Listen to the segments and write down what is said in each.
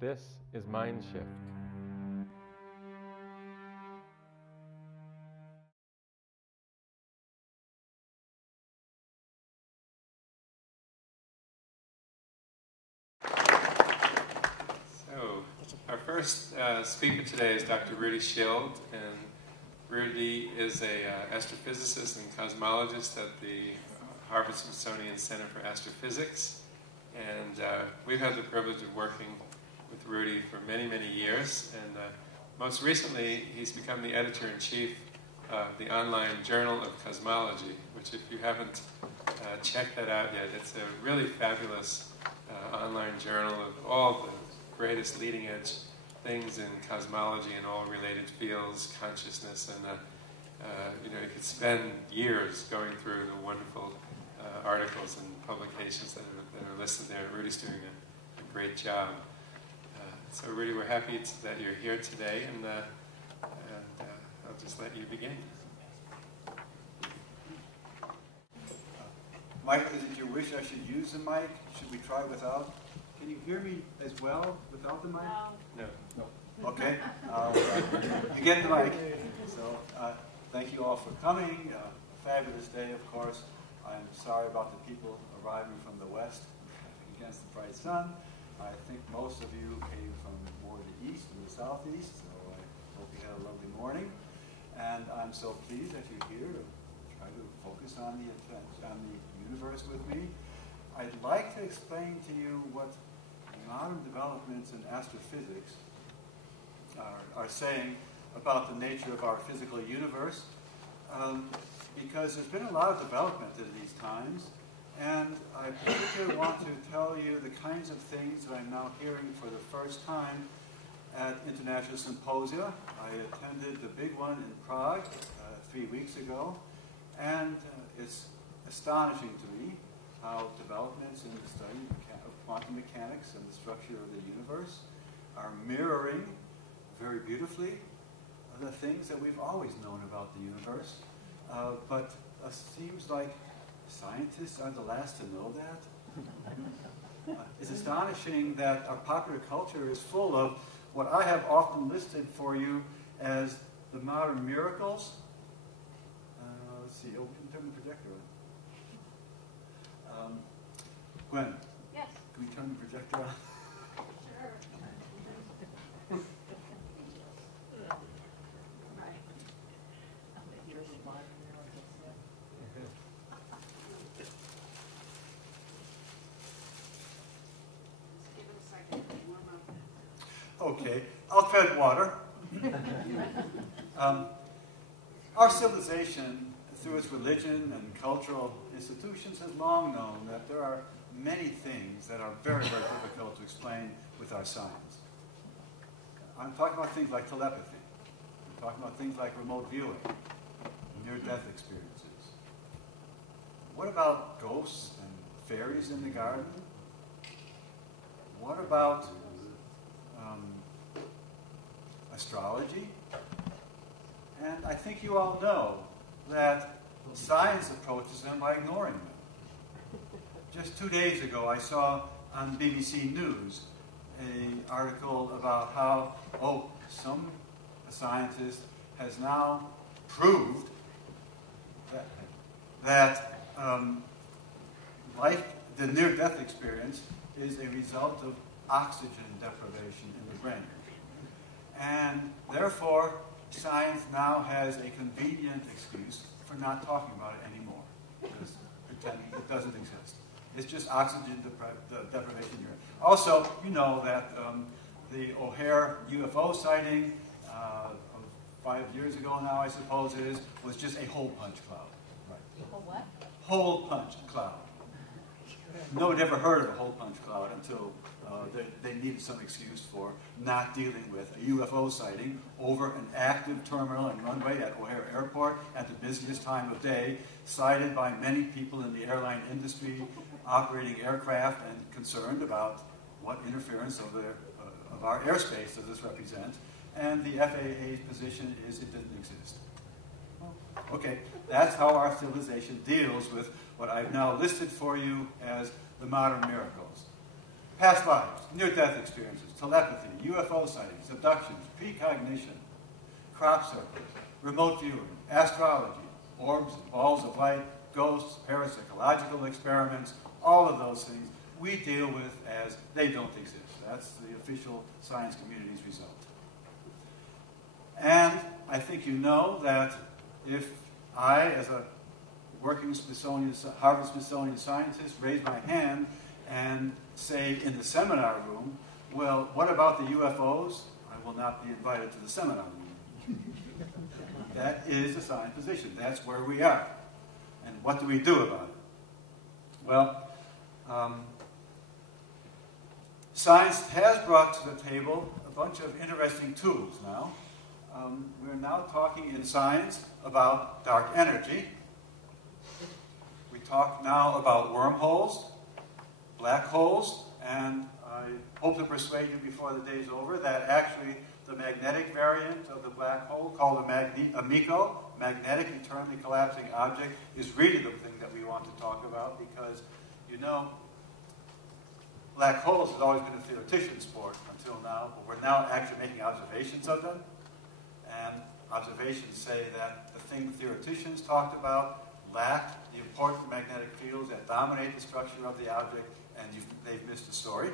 This is Mindshift. So, our first speaker today is Dr. Rudy Shield, and Rudy is a astrophysicist and cosmologist at the Harvard-Smithsonian Center for Astrophysics, and we've had the privilege of working with Rudy for many, many years, and most recently he's become the editor-in-chief of the online Journal of Cosmology, which, if you haven't checked that out yet, it's a really fabulous online journal of all the greatest leading-edge things in cosmology and all related fields, consciousness, and you could spend years going through the wonderful articles and publications that are listed there. Rudy's doing a great job. So Rudy, we're happy that you're here today, and I'll just let you begin. Mike, is it your wish I should use the mic? Should we try without? Can you hear me as well without the mic? No. Okay. You get the mic. So thank you all for coming. Fabulous day, of course. I'm sorry about the people arriving from the west against the bright sun. I think most of you came from more the east and the southeast, so I hope you had a lovely morning. And I'm so pleased that you're here to try to focus on the universe with me. I'd like to explain to you what modern developments in astrophysics are saying about the nature of our physical universe, because there's been a lot of development in these times. And I particularly want to tell you the kinds of things that I'm now hearing for the first time at international symposia. I attended the big one in Prague 3 weeks ago, and it's astonishing to me how developments in the study of quantum mechanics and the structure of the universe are mirroring very beautifully the things that we've always known about the universe. But it seems like scientists are the last to know that. It's astonishing that our popular culture is full of what I have often listed for you as the modern miracles. Let's see, we can turn the projector on. Gwen? Yes. Can we turn the projector on? Sure. Okay, I'll tread water. Our civilization, through its religion and cultural institutions, has long known that there are many things that are very, very difficult to explain with our science. I'm talking about things like telepathy. I'm talking about things like remote viewing, near-death experiences. What about ghosts and fairies in the garden? What about astrology? And I think you all know that science approaches them by ignoring them. Just 2 days ago, I saw on BBC News an article about how, some scientist has now proved that the near-death experience is a result of oxygen deprivation in the brain. And therefore, science now has a convenient excuse for not talking about it anymore. Just pretending it doesn't exist. It's just oxygen deprivation here. Also, you know that the O'Hare UFO sighting of 5 years ago now, I suppose it is, was just a hole punch cloud. Right. A what? Hole punch cloud. Nobody ever heard of a hole punch cloud until they needed some excuse for not dealing with a UFO sighting over an active terminal and runway at O'Hare Airport at the busiest time of day, cited by many people in the airline industry operating aircraft and concerned about what interference of our airspace does this represent. And the FAA's position is it didn't exist. Okay, that's how our civilization deals with what I've now listed for you as the modern miracles. past lives, near-death experiences, telepathy, UFO sightings, abductions, precognition, crop circles, remote viewing, astrology, orbs and balls of light, ghosts, parapsychological experiments, all of those things we deal with as they don't exist. That's the official science community's result. And I think you know that if I, as a working Harvard-Smithsonian scientist, raise my hand and say in the seminar room, well, what about the UFOs? I will not be invited to the seminar room. That is a science position. That's where we are. And what do we do about it? Well, science has brought to the table a bunch of interesting tools now. We're now talking in science about dark energy. We talk now about wormholes, black holes, and I hope to persuade you before the day's over that actually the magnetic variant of the black hole, called a MECO, magnetic eternally collapsing object, is really the thing that we want to talk about because, you know, black holes has always been a theoretician sport until now, but we're now actually making observations of them. And observations say that the thing theoreticians talked about lacked the important magnetic fields that dominate the structure of the object, and they've missed the story.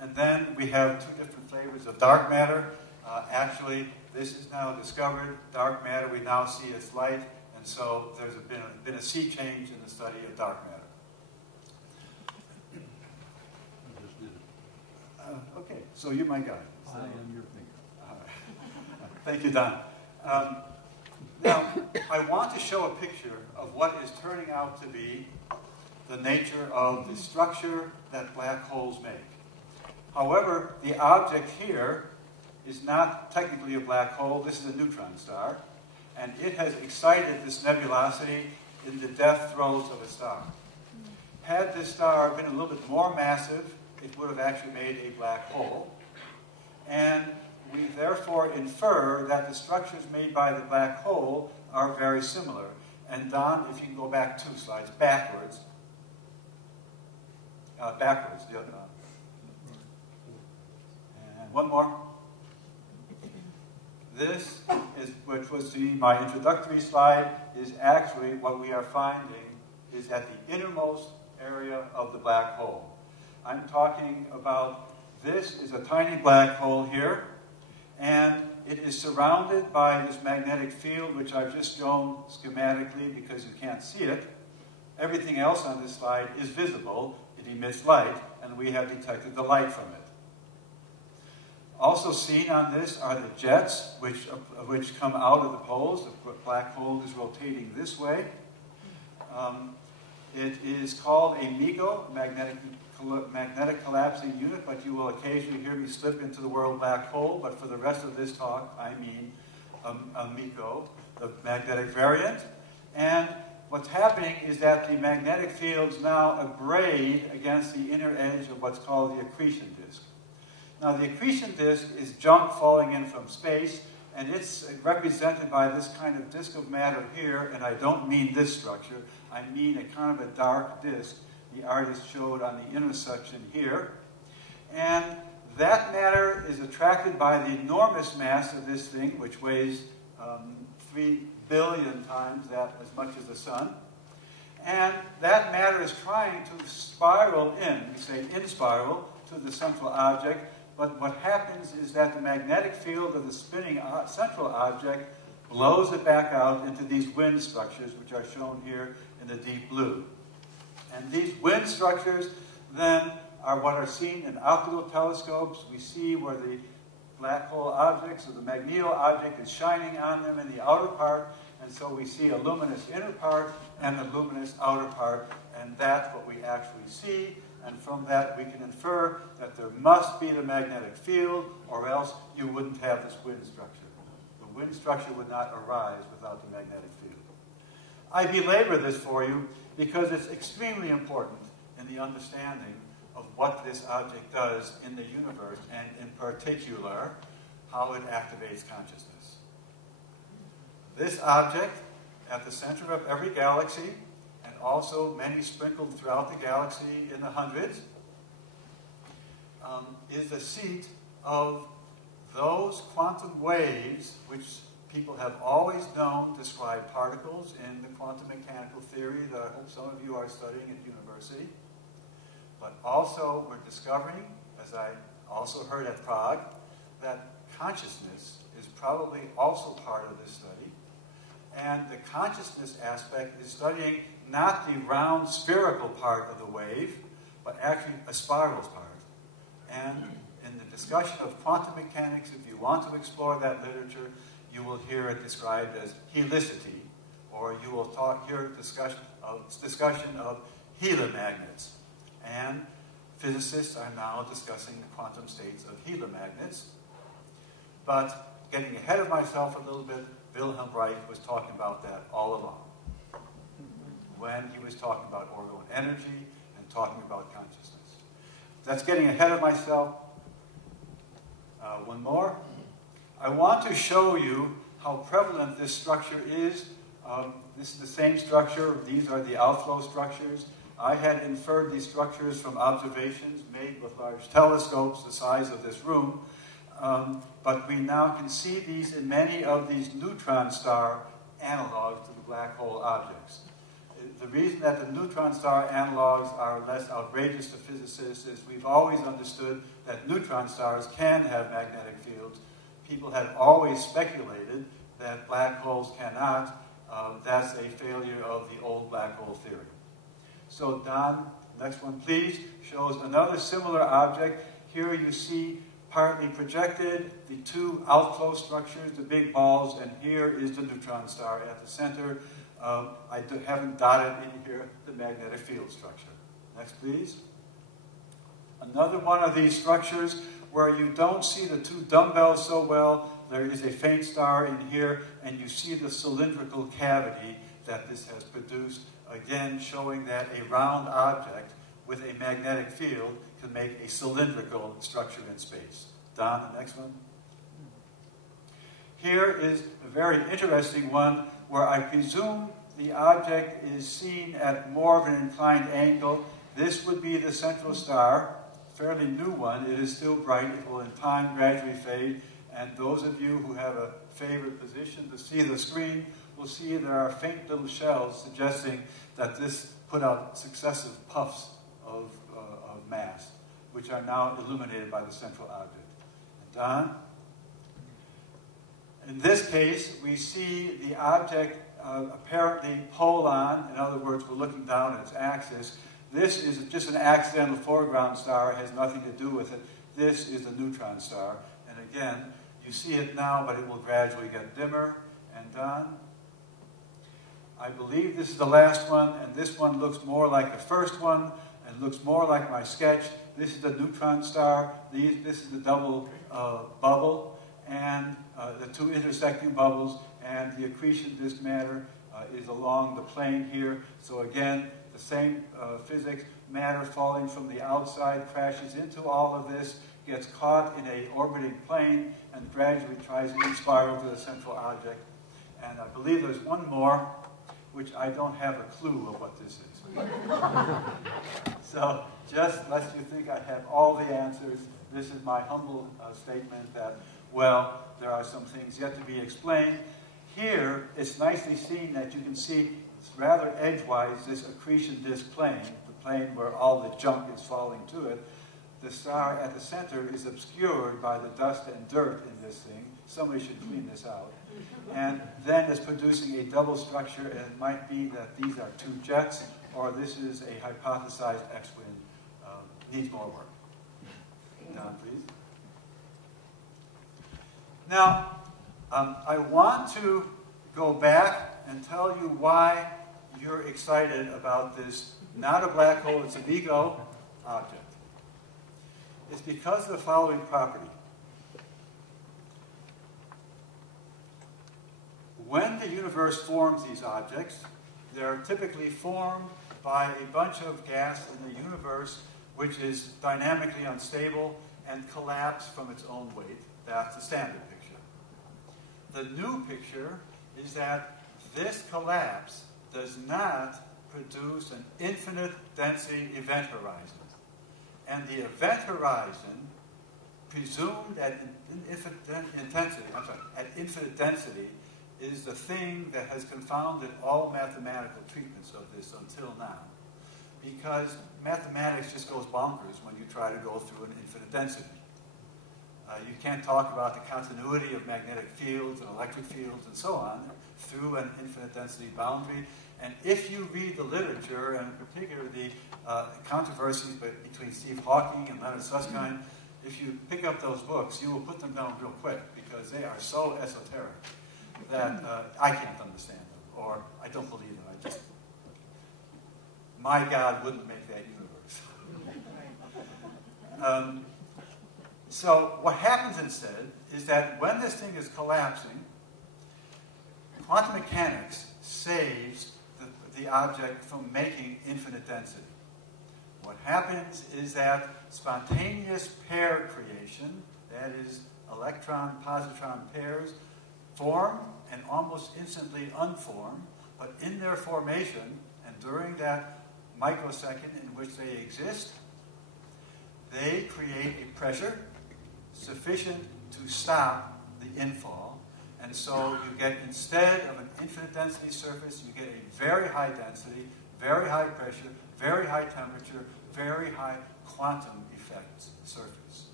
And then we have two different flavors of dark matter. Actually, this is now discovered. Dark matter, we now see its light, and so there's been a sea change in the study of dark matter. Okay, so you're my guy. I am your thinker. Thank you, Don. Now, I want to show a picture of what is turning out to be the nature of the structure that black holes make. However, the object here is not technically a black hole. This is a neutron star, and it has excited this nebulosity in the death throes of a star. Had this star been a little bit more massive, it would have actually made a black hole. And we therefore infer that the structures made by the black hole are very similar. And Don, if you can go back 2 slides, backwards. Backwards. The other, and one more. This is, which was to be my introductory slide, is actually what we are finding is at the innermost area of the black hole. I'm talking about, this is a tiny black hole here, and it is surrounded by this magnetic field, which I've just shown schematically because you can't see it. Everything else on this slide is visible. It emits light, and we have detected the light from it. Also seen on this are the jets, which come out of the poles. The black hole is rotating this way. It is called a MECO, magnetic collapsing unit, but you will occasionally hear me slip into the word black hole, but for the rest of this talk, I mean a MECO, the magnetic variant. And what's happening is that the magnetic fields now abrade against the inner edge of what's called the accretion disk. Now, the accretion disk is junk falling in from space, and it's represented by this kind of disk of matter here, and I don't mean this structure. I mean a kind of a dark disk the artist showed on the intersection here. And that matter is attracted by the enormous mass of this thing, which weighs 3 billion times that as much as the sun. And that matter is trying to spiral in, we say in spiral, to the central object. But what happens is that the magnetic field of the spinning central object blows it back out into these wind structures, which are shown here in the deep blue. And these wind structures then are what are seen in optical telescopes. We see where the black hole objects, or the magneto object, is shining on them in the outer part, and so we see a luminous inner part and a luminous outer part, and that's what we actually see. And from that, we can infer that there must be the magnetic field, or else you wouldn't have this wind structure. The wind structure would not arise without the magnetic field. I belabor this for you because it's extremely important in the understanding of what this object does in the universe, and in particular, how it activates consciousness. This object, at the center of every galaxy, and also many sprinkled throughout the galaxy in the hundreds, is the seat of those quantum waves which people have always known describe particles in the quantum mechanical theory that I hope some of you are studying at university. But also we're discovering, as I also heard at Prague, that consciousness is probably also part of this study. And the consciousness aspect is studying not the round spherical part of the wave, but actually a spiral part. And in the discussion of quantum mechanics, if you want to explore that literature, you will hear it described as helicity, or you will hear discussion of helimagnets. And physicists are now discussing the quantum states of helimagnets. But getting ahead of myself a little bit, Wilhelm Reich was talking about that all along, when he was talking about orgone energy and talking about consciousness. That's getting ahead of myself. One more. I want to show you how prevalent this structure is. This is the same structure. These are the outflow structures. I had inferred these structures from observations made with large telescopes the size of this room. But we now can see these in many of these neutron star analogs to the black hole objects. The reason that the neutron star analogs are less outrageous to physicists is we've always understood that neutron stars can have magnetic fields. People had always speculated that black holes cannot. That's a failure of the old black hole theory. So Don, next one please, shows another similar object. Here you see partly projected the two outflow structures, the big balls, and here is the neutron star at the center. I haven't dotted in here the magnetic field structure. Next, please. Another one of these structures where you don't see the two dumbbells so well. There is a faint star in here, and you see the cylindrical cavity that this has produced, again showing that a round object with a magnetic field can make a cylindrical structure in space. Don, the next one. Here is a very interesting one where I presume the object is seen at more of an inclined angle. This would be the central star, fairly new one. It is still bright. It will in time gradually fade. And those of you who have a favorite position to see the screen will see there are faint little shells suggesting that this put out successive puffs of mass, which are now illuminated by the central object. And Don? In this case, we see the object apparently pole on. In other words, we're looking down at its axis. This is just an accidental foreground star. It has nothing to do with it. This is the neutron star. And again, you see it now, but it will gradually get dimmer. And Don? I believe this is the last one, and this one looks more like the first one, and looks more like my sketch. This is the neutron star. This is the double bubble, and the two intersecting bubbles, and the accretion disk matter is along the plane here. So again, the same physics. Matter falling from the outside crashes into all of this, gets caught in an orbiting plane, and gradually tries to spiral to the central object. And I believe there's one more, which I don't have a clue of what this is. So just lest you think I have all the answers, this is my humble statement that, well, there are some things yet to be explained. Here, it's nicely seen that you can see it's rather edgewise, this accretion disk plane, the plane where all the junk is falling to it. The star at the center is obscured by the dust and dirt in this thing. Somebody should clean this out. And then it's producing a double structure, and it might be that these are two jets, or this is a hypothesized X-wing. Needs more work. Down, please. Now, I want to go back and tell you why you're excited about this, not a black hole, it's a MECO object. It's because of the following property. When the universe forms these objects, they're typically formed by a bunch of gas in the universe which is dynamically unstable and collapse from its own weight. That's the standard picture. The new picture is that this collapse does not produce an infinite density event horizon. And the event horizon, presumed at infinite density, is the thing that has confounded all mathematical treatments of this until now. Because mathematics just goes bonkers when you try to go through an infinite density. You can't talk about the continuity of magnetic fields and electric fields and so on through an infinite density boundary. And if you read the literature, and in particular the controversies between Steve Hawking and Leonard Susskind, if you pick up those books, you will put them down real quick because they are so esoteric that I can't understand them, or I don't believe them. My God wouldn't make that universe. So what happens instead is that when this thing is collapsing, quantum mechanics saves the object from making infinite density. What happens is that spontaneous pair creation, that is electron-positron pairs, form and almost instantly unform, but in their formation and during that microsecond in which they exist, they create a pressure sufficient to stop the infall. And so you get, instead of an infinite density surface, you get a very high density, very high pressure, very high temperature, very high quantum effect surface.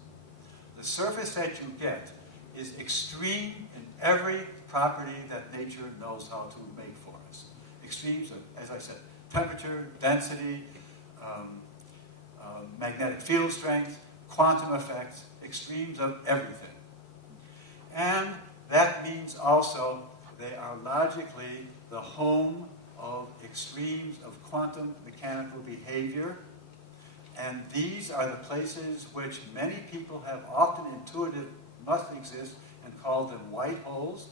The surface that you get is extreme in every property that nature knows how to make for us. Extremes of, as I said, temperature, density, magnetic field strength, quantum effects, extremes of everything. And that means also they are logically the home of extremes of quantum mechanical behavior. And these are the places which many people have often intuited must exist and call them white holes.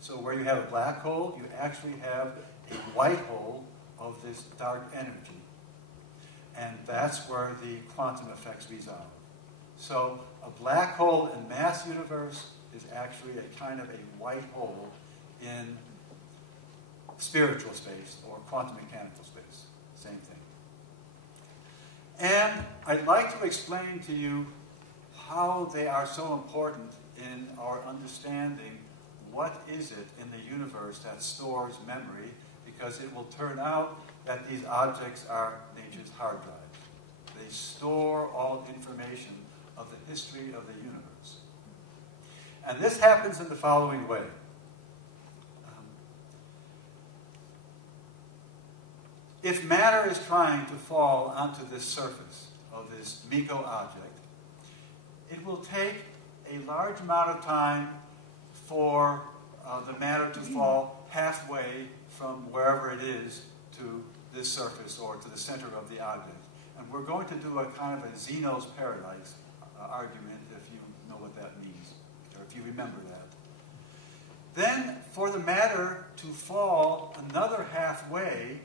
So where you have a black hole, you actually have a white hole of this dark energy. And that's where the quantum effects resolve. So a black hole in mass universe is actually a kind of a white hole in spiritual space or quantum mechanical space. Same thing. And I'd like to explain to you how they are so important in our understanding what is it in the universe that stores memory, because it will turn out that these objects are nature's hard drive. They store all information of the history of the universe. And this happens in the following way. If matter is trying to fall onto this surface of this MECO object, it will take a large amount of time for the matter to fall halfway from wherever it is to this surface or to the center of the object. And we're going to do a kind of a Xenos paradise argument, if you know what that means, or if you remember that. Then, for the matter to fall another halfway,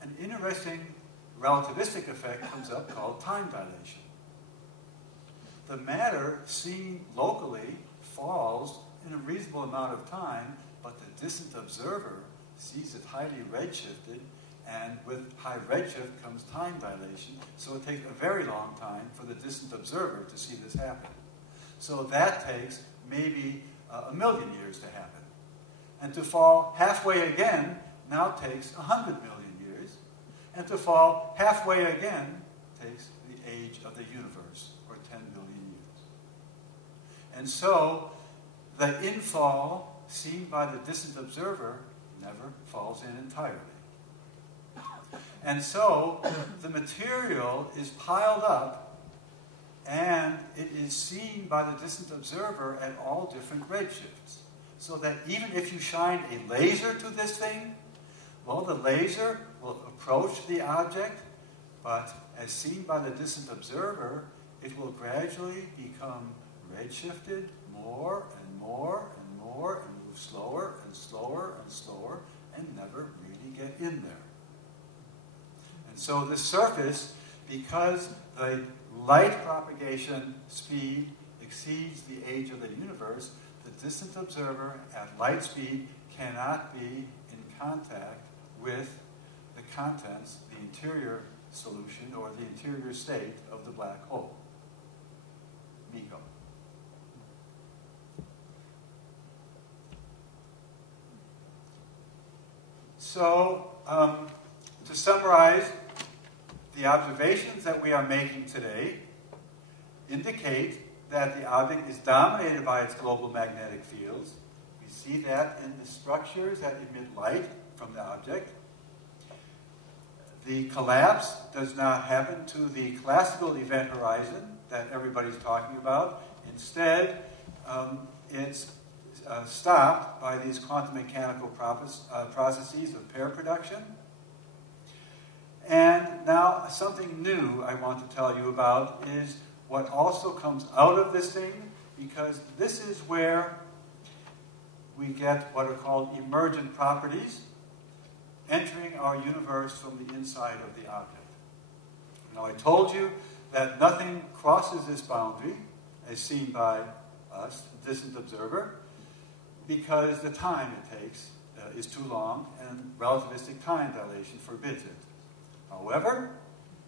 an interesting relativistic effect comes up called time dilation. The matter, seen locally, falls in a reasonable amount of time, but the distant observer sees it highly redshifted, and with high redshift comes time dilation, so it takes a very long time for the distant observer to see this happen. So that takes maybe 1 million years to happen. And to fall halfway again now takes 100 million years, and to fall halfway again takes the age of the universe, or 10 billion years. And so the infall seen by the distant observer never falls in entirely. And so the material is piled up, and it is seen by the distant observer at all different redshifts. So that even if you shine a laser to this thing, well, the laser will approach the object, but as seen by the distant observer, it will gradually become redshifted more and more and more, and move slower and slower and slower, and never really get in there. And so the surface, because the light propagation speed exceeds the age of the universe, the distant observer at light speed cannot be in contact with the contents, the interior solution or the interior state of the black hole, MECO. So, to summarize, the observations that we are making today indicate that the object is dominated by its global magnetic fields. We see that in the structures that emit light from the object. The collapse does not happen to the classical event horizon that everybody's talking about. Instead, it's stopped by these quantum mechanical processes of pair production. And now something new I want to tell you about is what also comes out of this thing, because this is where we get what are called emergent properties entering our universe from the inside of the object. Now I told you that nothing crosses this boundary as seen by us, the distant observer, because the time it takes is too long and relativistic time dilation forbids it. However,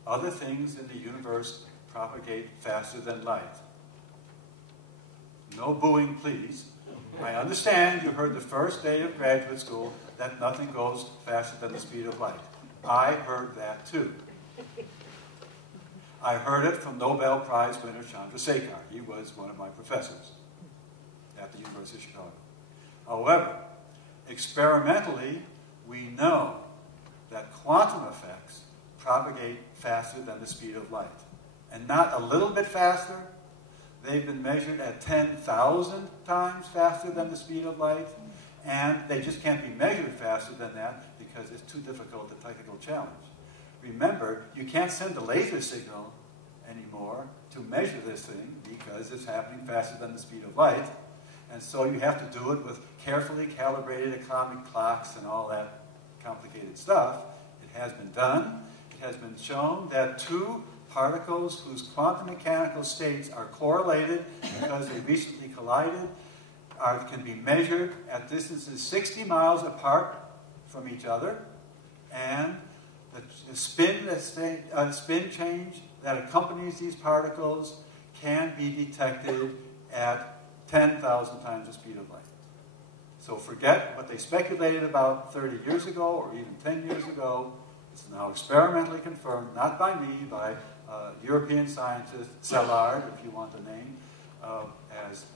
other things in the universe propagate faster than light. No booing, please. I understand you heard the first day of graduate school that nothing goes faster than the speed of light. I heard that too. I heard it from Nobel Prize winner Chandrasekhar. He was one of my professors at the University of Chicago. However, experimentally, we know that quantum effects propagate faster than the speed of light. And not a little bit faster. They've been measured at 10,000 times faster than the speed of light. And they just can't be measured faster than that because it's too difficult a technical challenge. Remember, you can't send a laser signal anymore to measure this thing because it's happening faster than the speed of light. And so you have to do it with carefully calibrated atomic clocks and all that complicated stuff. It has been done. It has been shown that two particles whose quantum mechanical states are correlated because they recently collided can be measured at distances 60 miles apart from each other, and the spin change that accompanies these particles can be detected at 10,000 times the speed of light. So forget what they speculated about 30 years ago or even 10 years ago. It's now experimentally confirmed, not by me, by European scientist Szilard, if you want the name, as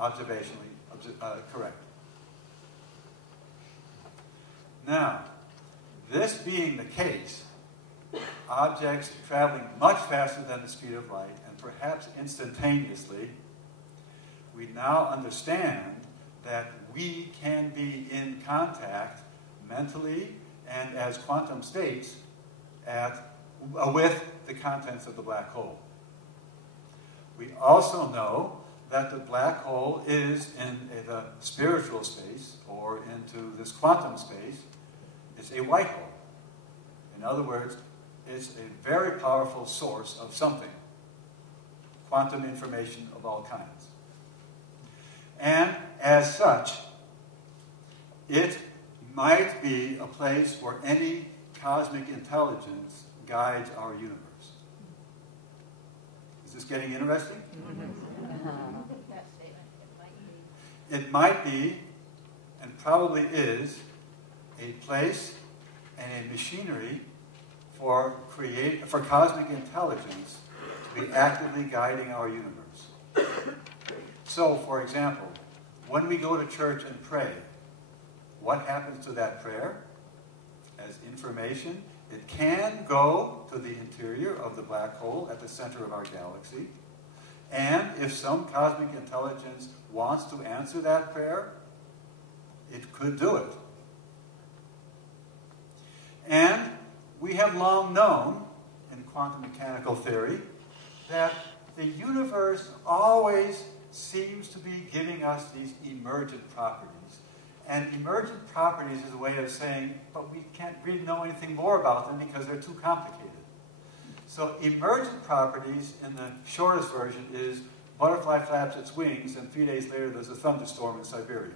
observationally correct. Now, this being the case, objects traveling much faster than the speed of light, and perhaps instantaneously, we now understand that we can be in contact mentally and as quantum states with the contents of the black hole. We also know that the black hole is in the spiritual space, or into this quantum space, it's a white hole. In other words, it's a very powerful source of something, quantum information of all kinds. And as such, it might be a place where any cosmic intelligence guides our universe. Is this getting interesting? It might be, and probably is, a place and a machinery for cosmic intelligence to be actively guiding our universe. So, for example, when we go to church and pray, what happens to that prayer? As information, it can go to the interior of the black hole at the center of our galaxy. And if some cosmic intelligence wants to answer that prayer, it could do it. And we have long known, in quantum mechanical theory, that the universe always seems to be giving us these emergent properties. And emergent properties is a way of saying, but we can't really know anything more about them because they're too complicated. So emergent properties, in the shortest version, is butterfly flaps its wings and 3 days later there's a thunderstorm in Siberia.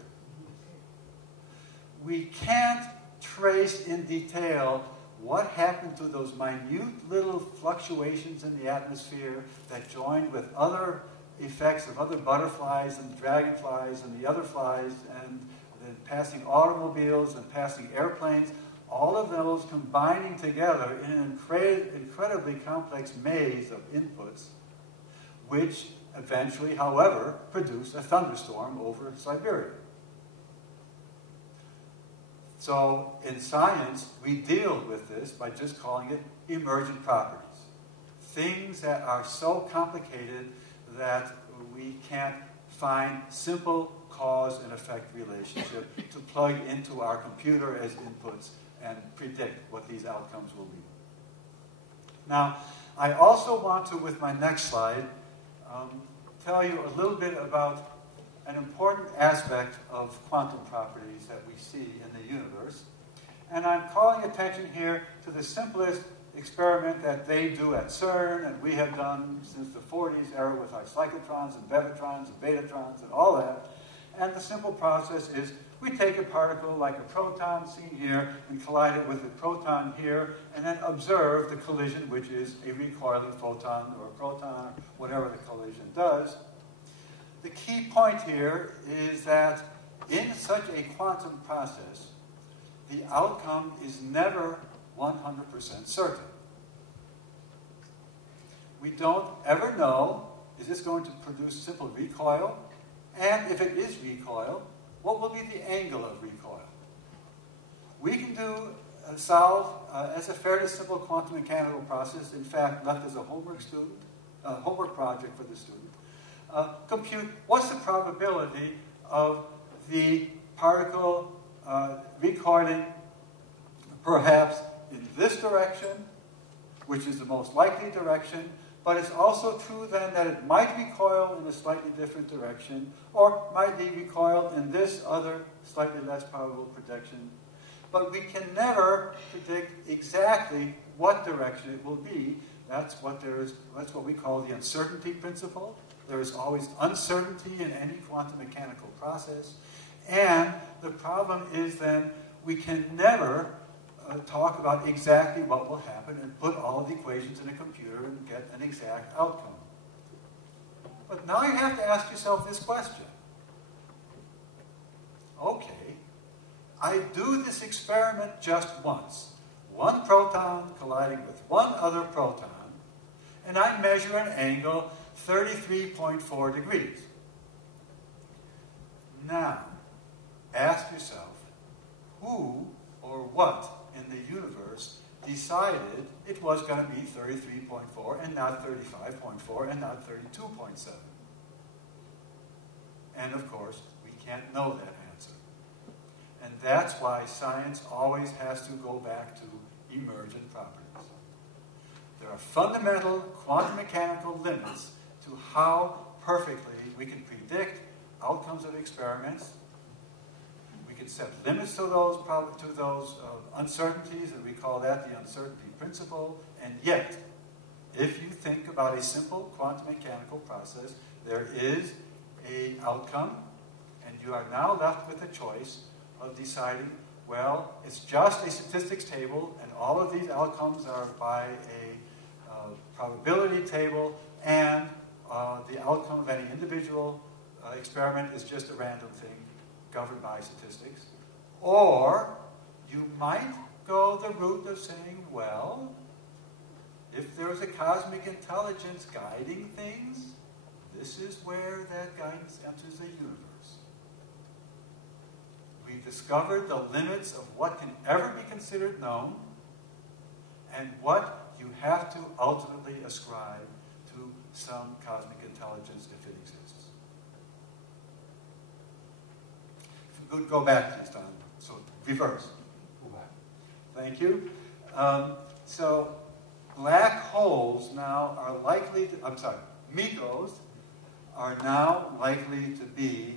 We can't trace in detail what happened to those minute little fluctuations in the atmosphere that joined with other effects of other butterflies and dragonflies and the other flies and then passing automobiles and passing airplanes, all of those combining together in an incredibly complex maze of inputs, which eventually, however, produce a thunderstorm over Siberia. So in science, we deal with this by just calling it emergent properties. Things that are so complicated that we can't find simple cause and effect relationship to plug into our computer as inputs and predict what these outcomes will be. Now, I also want to, with my next slide, tell you a little bit about an important aspect of quantum properties that we see in the universe. And I'm calling attention here to the simplest experiment that they do at CERN, and we have done since the 40s era with our cyclotrons and bevatrons and betatrons and all that. And the simple process is we take a particle like a proton seen here and collide it with a proton here and then observe the collision, which is a recoiling photon or a proton or whatever the collision does. The key point here is that in such a quantum process, the outcome is never 100% certain. We don't ever know, is this going to produce simple recoil? And if it is recoil, what will be the angle of recoil? We can solve as a fairly simple quantum mechanical process, in fact, left as a homework project for the student. Compute what's the probability of the particle recoiling perhaps in this direction, which is the most likely direction, but it's also true then that it might recoil in a slightly different direction, or might be recoil in this other slightly less probable prediction. But we can never predict exactly what direction it will be. That's what we call the uncertainty principle. There is always uncertainty in any quantum mechanical process. And the problem is then we can never talk about exactly what will happen and put all of the equations in a computer and get an exact outcome. But now you have to ask yourself this question. Okay, I do this experiment just once. One proton colliding with one other proton, and I measure an angle 33.4 degrees. Now, ask yourself, who or what in the universe decided it was going to be 33.4 and not 35.4 and not 32.7? And of course, we can't know that answer. And that's why science always has to go back to emergent properties. There are fundamental quantum mechanical limits to how perfectly we can predict outcomes of experiments. We can set limits to those uncertainties, and we call that the uncertainty principle. And yet, if you think about a simple quantum mechanical process, there is an outcome, and you are now left with a choice of deciding, well, it's just a statistics table, and all of these outcomes are by a probability table, and the outcome of any individual experiment is just a random thing governed by statistics. Or you might go the route of saying, well, if there's a cosmic intelligence guiding things, this is where that guidance enters the universe. We've discovered the limits of what can ever be considered known and what you have to ultimately ascribe to some cosmic intelligence if it exists. If we could go back this time. So reverse. Go back. Thank you. So black holes now are likely to, MECOs are now likely to be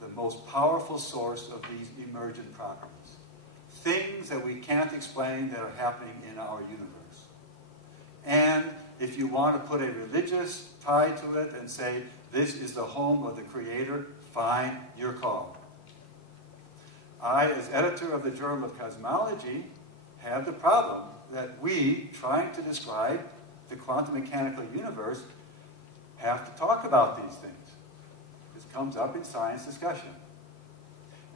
the most powerful source of these emergent properties. Things that we can't explain that are happening in our universe. And if you want to put a religious tie to it and say, this is the home of the Creator, fine, your call. I, as editor of the Journal of Cosmology, have the problem that we, trying to describe the quantum mechanical universe, have to talk about these things. This comes up in science discussion.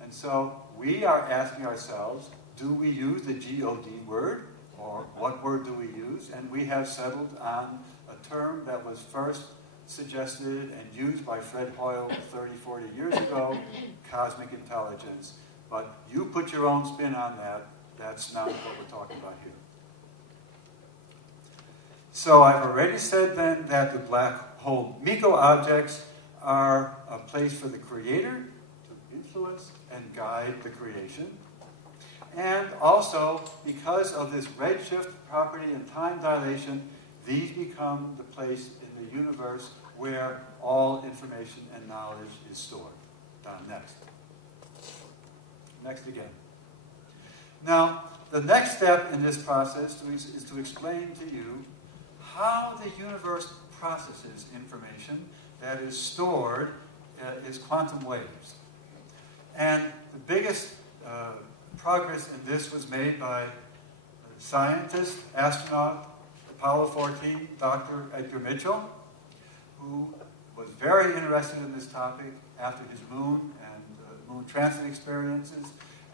And so we are asking ourselves, do we use the God word, or what word do we use? And we have settled on a term that was first suggested and used by Fred Hoyle 30, 40 years ago, cosmic intelligence. But you put your own spin on that. That's not what we're talking about here. So I've already said then that the black hole MECO objects are a place for the creator to influence and guide the creation. And also, because of this redshift property and time dilation, these become the place in the universe where all information and knowledge is stored. Down next. Next again. Now, the next step in this process is to explain to you how the universe processes information that is stored as quantum waves. And the biggest progress in this was made by scientist, astronaut, Apollo 14, Dr. Edgar Mitchell, who was very interested in this topic after his moon and moon transit experiences,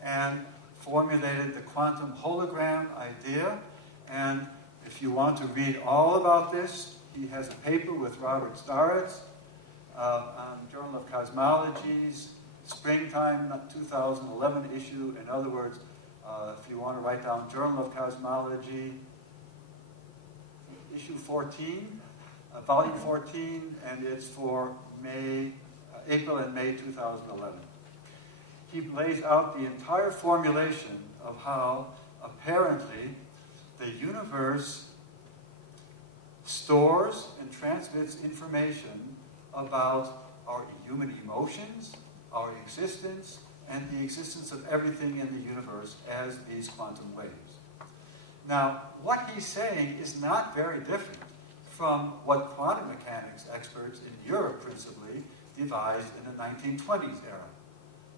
and formulated the quantum hologram idea. And if you want to read all about this, he has a paper with Robert Starrett on Journal of Cosmology's springtime 2011 issue. In other words, if you want to write down Journal of Cosmology, issue 14, volume 14, and it's for April and May 2011. He lays out the entire formulation of how, apparently, the universe stores and transmits information about our human emotions, our existence, and the existence of everything in the universe as these quantum waves. Now, what he's saying is not very different from what quantum mechanics experts in Europe principally devised in the 1920s era.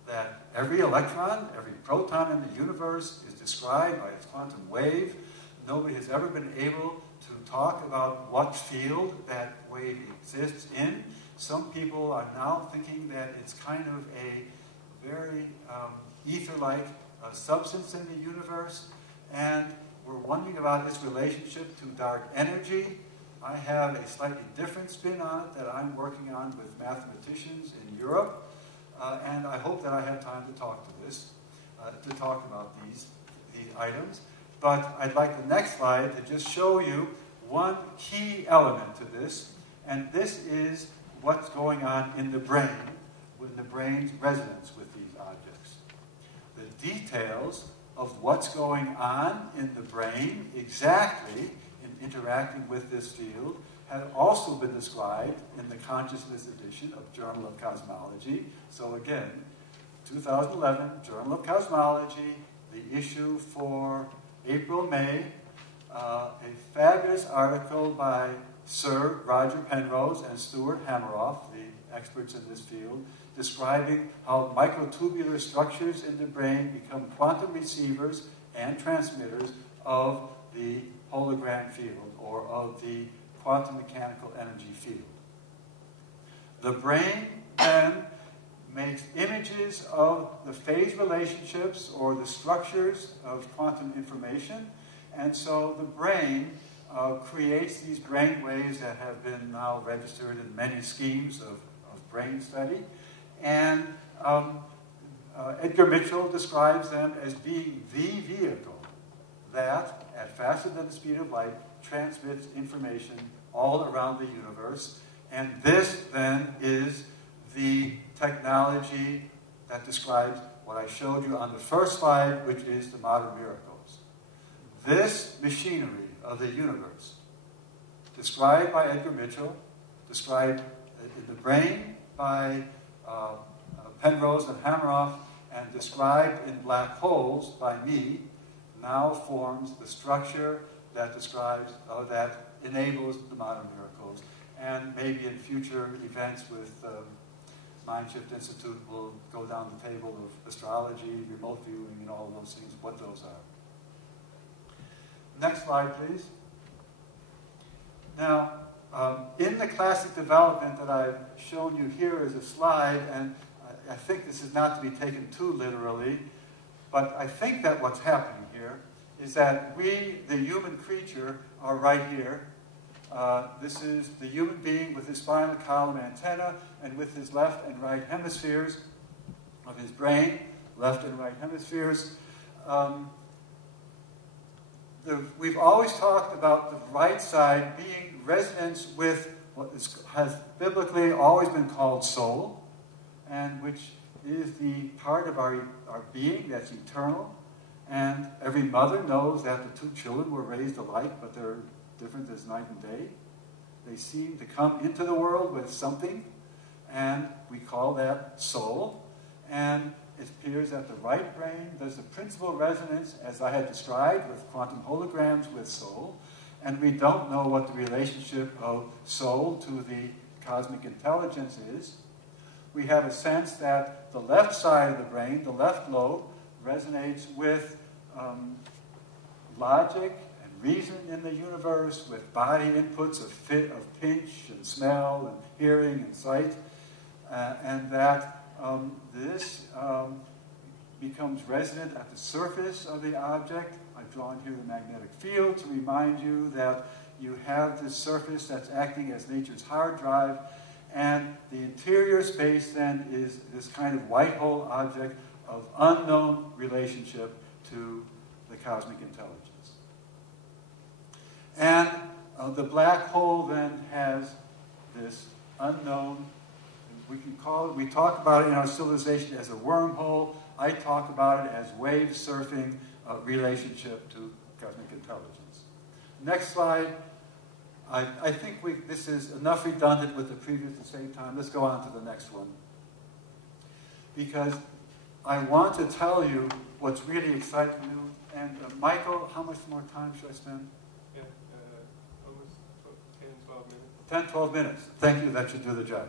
That every electron, every proton in the universe is described by its quantum wave. Nobody has ever been able to talk about what field that wave exists in. Some people are now thinking that it's kind of a very ether-like substance in the universe, and we're wondering about its relationship to dark energy. I have a slightly different spin on it that I'm working on with mathematicians in Europe. And I hope that I have time to talk about these items. But I'd like the next slide to just show you one key element to this, and this is what's going on in the brain, with the brain's resonance with these objects. The details of what's going on in the brain exactly in interacting with this field have also been described in the Consciousness edition of Journal of Cosmology. So again, 2011, Journal of Cosmology, the issue for April, May, a fabulous article by Sir Roger Penrose and Stuart Hameroff, the experts in this field, describing how microtubular structures in the brain become quantum receivers and transmitters of the hologram field, or of the quantum mechanical energy field. The brain then makes images of the phase relationships or the structures of quantum information, and so the brain creates these brain waves that have been now registered in many schemes of brain study, and Edgar Mitchell describes them as being the vehicle that, at faster than the speed of light, transmits information all around the universe. And this, then, is the technology that describes what I showed you on the first slide, which is the modern miracles. This machinery of the universe, described by Edgar Mitchell, described in the brain by Penrose and Hameroff, and described in black holes by me, now forms the structure that describes, that enables the modern miracles. And maybe in future events with Mindshift Institute, we'll go down the table of astrology, remote viewing, and all of those things, what those are. Next slide, please. Now, in the classic development that I've shown you here is a slide, and I think this is not to be taken too literally, but I think that what's happening here is that we, the human creature, are right here. This is the human being with his spinal column antenna and with his left and right hemispheres of his brain, left and right hemispheres. We've always talked about the right side being resonance with what has biblically always been called soul, and which is the part of our being that's eternal. And every mother knows that the two children were raised alike, but they're different as night and day. They seem to come into the world with something, and we call that soul. And it appears that the right brain does the principal resonance, as I had described, with quantum holograms with soul. And we don't know what the relationship of soul to the cosmic intelligence is. We have a sense that the left side of the brain, the left lobe, resonates with logic and reason in the universe, with body inputs of pinch and smell and hearing and sight, and that this becomes resonant at the surface of the object. I've drawn here the magnetic field to remind you that you have this surface that's acting as nature's hard drive, and the interior space then is this kind of white hole object of unknown relationship to the cosmic intelligence. And the black hole then has this unknown, we talk about it in our civilization as a wormhole. I talk about it as wave surfing relationship to cosmic intelligence. Next slide. I think this is enough redundant with the previous to save time. Let's go on to the next one. Because I want to tell you what's really exciting you. And Michael, how much more time should I spend? Yeah, almost 10, 12 minutes. 10, 12 minutes. Thank you, that should do the job.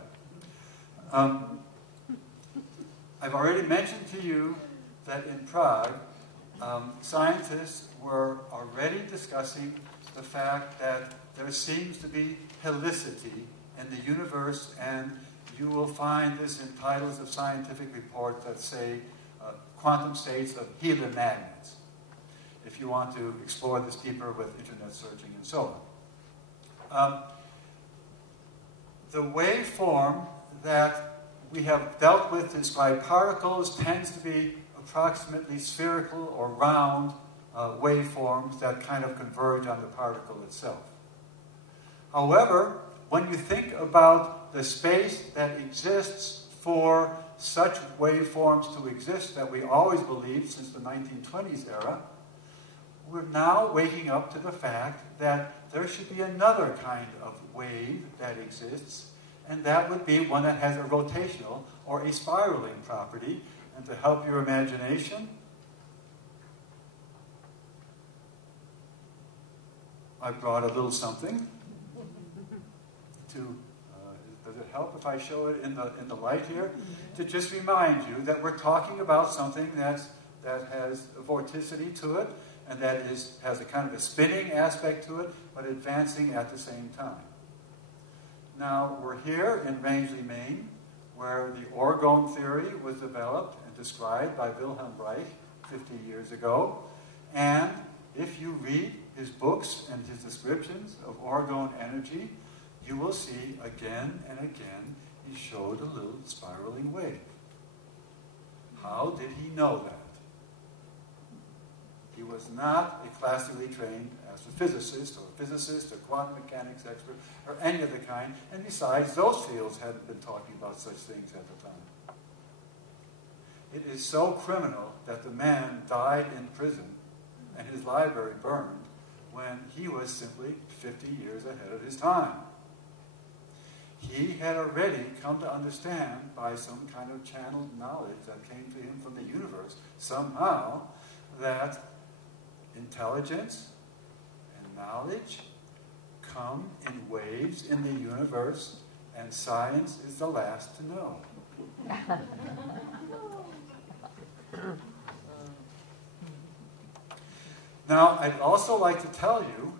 I've already mentioned to you that in Prague, scientists were already discussing the fact that there seems to be helicity in the universe, and you will find this in titles of scientific reports that say quantum states of helium magnets, if you want to explore this deeper with internet searching and so on. The waveform that we have dealt with to describe particles tends to be approximately spherical or round waveforms that kind of converge on the particle itself. However, when you think about the space that exists for such waveforms to exist that we always believed since the 1920s era, we're now waking up to the fact that there should be another kind of wave that exists, and that would be one that has a rotational or a spiraling property. And to help your imagination, I brought a little something to, does it help if I show it in the light here? To just remind you that we're talking about something that has a vorticity to it, and that has a kind of a spinning aspect to it, but advancing at the same time. Now, we're here in Rangeley, Maine, where the orgone theory was developed and described by Wilhelm Reich 50 years ago. And if you read his books and his descriptions of orgone energy, you will see again and again he showed a little spiraling wave. How did he know that? He was not a classically trained astrophysicist or physicist or quantum mechanics expert or any of the kind, and besides, those fields hadn't been talking about such things at the time. It is so criminal that the man died in prison and his library burned when he was simply 50 years ahead of his time. He had already come to understand by some kind of channeled knowledge that came to him from the universe somehow that intelligence and knowledge come in waves in the universe, and science is the last to know. Now, I'd also like to tell you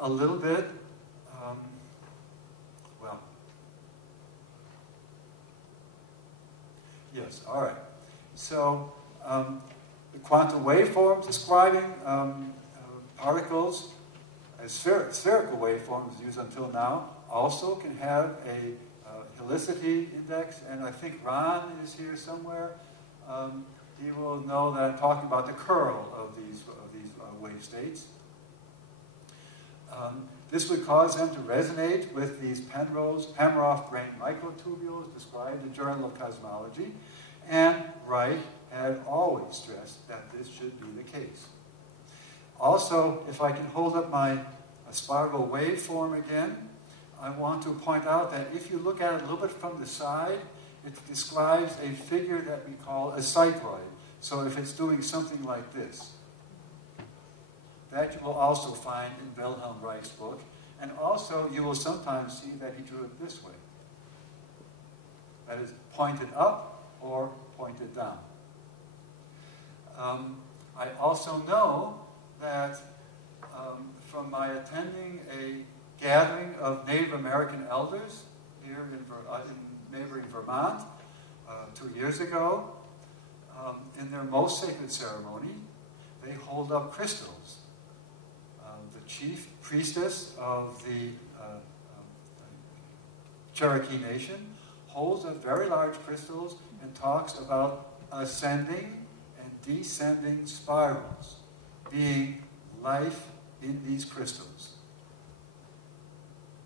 a little bit, well, yes, all right. So, the quantum waveforms describing particles as spherical waveforms used until now also can have a helicity index, and I think Ron is here somewhere. He will know that I'm talking about the curl of these wave states. This would cause them to resonate with these Penrose-Hameroff-grain microtubules described in the Journal of Cosmology, and Reich had always stressed that this should be the case. Also, if I can hold up my spiral waveform again, I want to point out that if you look at it a little bit from the side, it describes a figure that we call a cycloid. So if it's doing something like this, that you will also find in Wilhelm Reich's book. And also, you will sometimes see that he drew it this way. That is pointed up or pointed down. I also know that from my attending a gathering of Native American elders here in neighboring Vermont 2 years ago, in their most sacred ceremony, they hold up crystals. The chief priestess of the Cherokee Nation holds up very large crystals and talks about ascending and descending spirals being life in these crystals.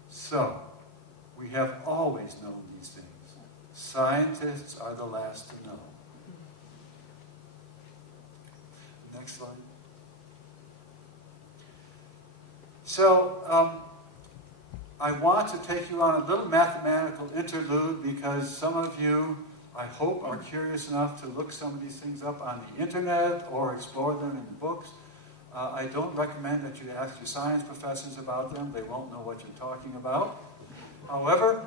So, we have always known these things. Scientists are the last to know. Next slide. So, I want to take you on a little mathematical interlude because some of you, I hope, are curious enough to look some of these things up on the internet or explore them in books. I don't recommend that you ask your science professors about them. They won't know what you're talking about. However,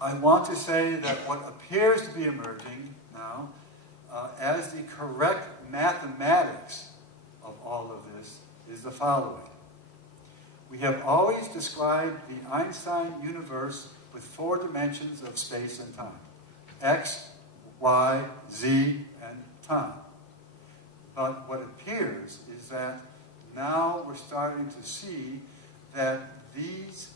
I want to say that what appears to be emerging now as the correct mathematics of all of this is the following. We have always described the Einstein universe with 4 dimensions of space and time. X, Y, Z, and time. But what appears is that now we're starting to see that these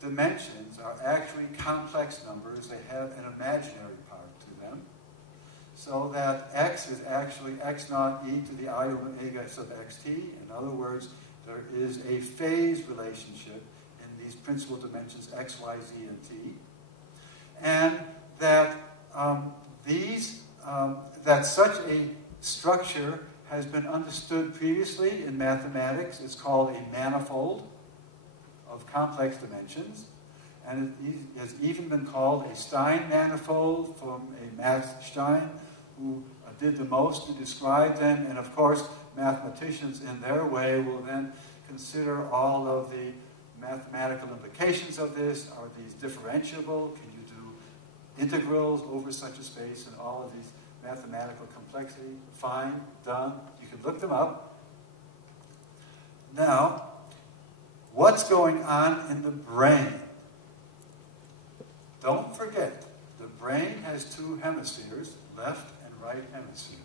dimensions are actually complex numbers. They have an imaginary part to them. So that X is actually X naught e to the I omega sub xt. In other words, there is a phase relationship in these principal dimensions X, Y, Z, and T. And that that such a structure has been understood previously in mathematics. It's called a manifold of complex dimensions. And it has even been called a Stein manifold from a Max Stein, who did the most to describe them. And of course, mathematicians in their way will then consider all of the mathematical implications of this. Are these differentiable? Can you do integrals over such a space and all of these mathematical complexity? Fine, done. You can look them up. Now, what's going on in the brain? Don't forget, the brain has 2 hemispheres, left and right hemispheres.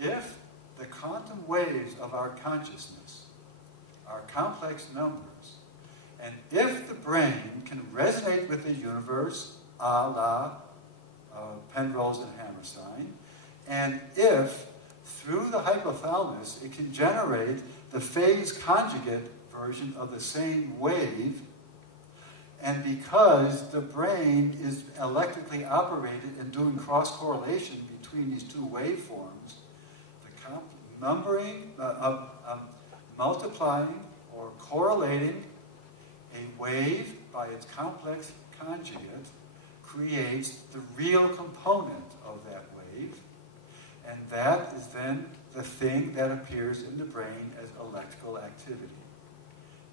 If the quantum waves of our consciousness are complex numbers, and if the brain can resonate with the universe, a la Penrose and Hammerstein, and if through the hypothalamus it can generate the phase conjugate version of the same wave, and because the brain is electrically operated and doing cross-correlation between these 2 waveforms, the numbering, multiplying or correlating a wave by its complex conjugate creates the real component of that wave, and that is then the thing that appears in the brain as electrical activity.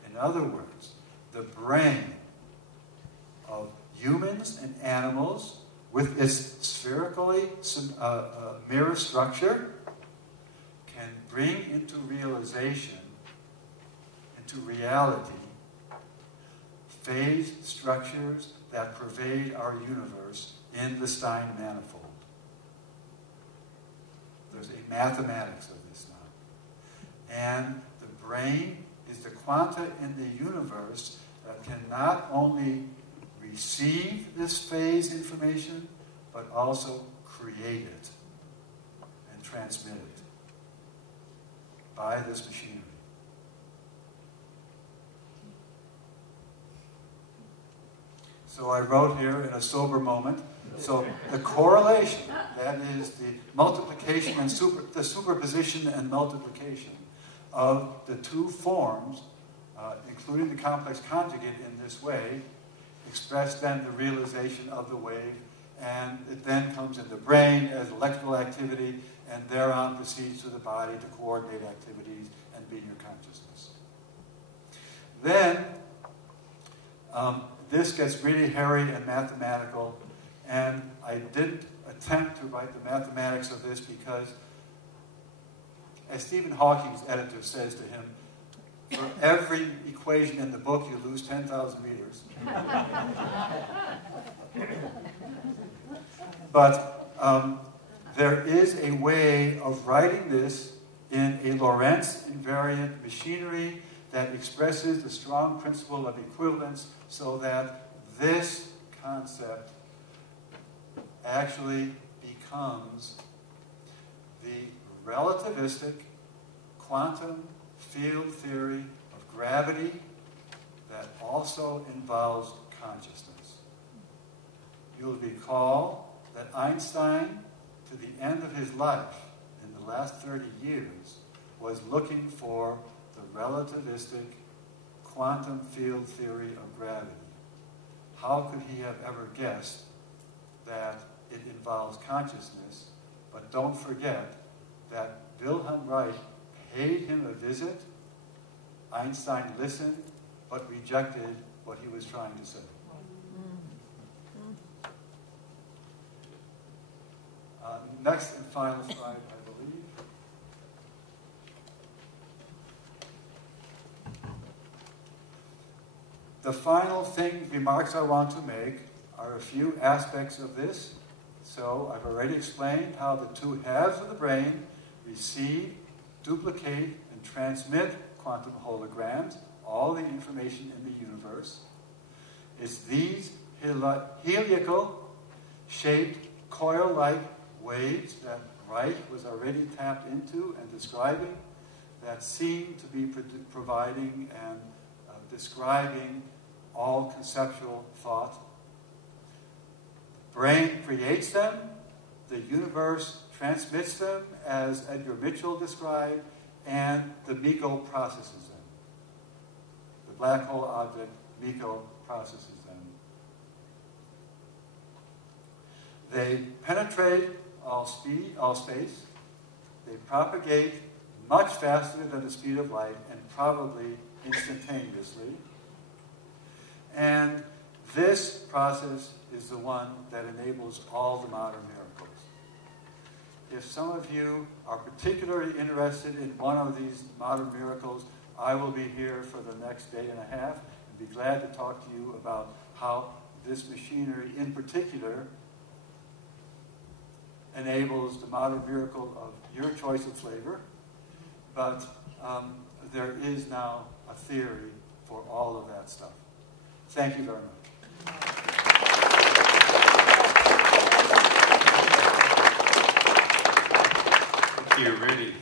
In other words, the brain of humans and animals with its spherically mirror structure can bring into realization, into reality, phase structures that pervade our universe in the Stein manifold. There's a mathematics of this now. And the brain is the quanta in the universe that can not only receive this phase information, but also create it and transmit it by this machinery. So I wrote here in a sober moment, so the correlation, that is the multiplication and the superposition and multiplication of the two forms, including the complex conjugate in this way, express then the realization of the wave, and it then comes in the brain as electrical activity, and thereon proceeds to the body to coordinate activities and be your consciousness. Then, this gets really hairy and mathematical, and I didn't attempt to write the mathematics of this because, as Stephen Hawking's editor says to him, for every equation in the book, you lose 10,000 readers. But there is a way of writing this in a Lorentz invariant machinery that expresses the strong principle of equivalence so that this concept actually becomes the relativistic quantum field theory of gravity that also involves consciousness. You'll recall that Einstein, to the end of his life, in the last 30 years, was looking for the relativistic quantum field theory of gravity. How could he have ever guessed that it involves consciousness? But don't forget that Wilhelm Reich paid him a visit. Einstein listened, but rejected what he was trying to say. Next and final slide, I believe. The final remarks I want to make are a few aspects of this. So I've already explained how the two halves of the brain receive, duplicate, and transmit quantum holograms, all the information in the universe. It's these helical shaped coil-like waves that Reich was already tapped into and describing that seem to be providing and describing all conceptual thought. Brain creates them, the universe transmits them, as Edgar Mitchell described, and the MECO processes them. The black hole object, MECO, processes them. They penetrate all space. They propagate much faster than the speed of light and probably instantaneously. And this process is the one that enables all the modern miracles. If some of you are particularly interested in one of these modern miracles, I will be here for the next day and a half and be glad to talk to you about how this machinery in particular enables the modern miracle of your choice of flavor. But there is now a theory for all of that stuff. Thank you very much. Thank you, Rudy.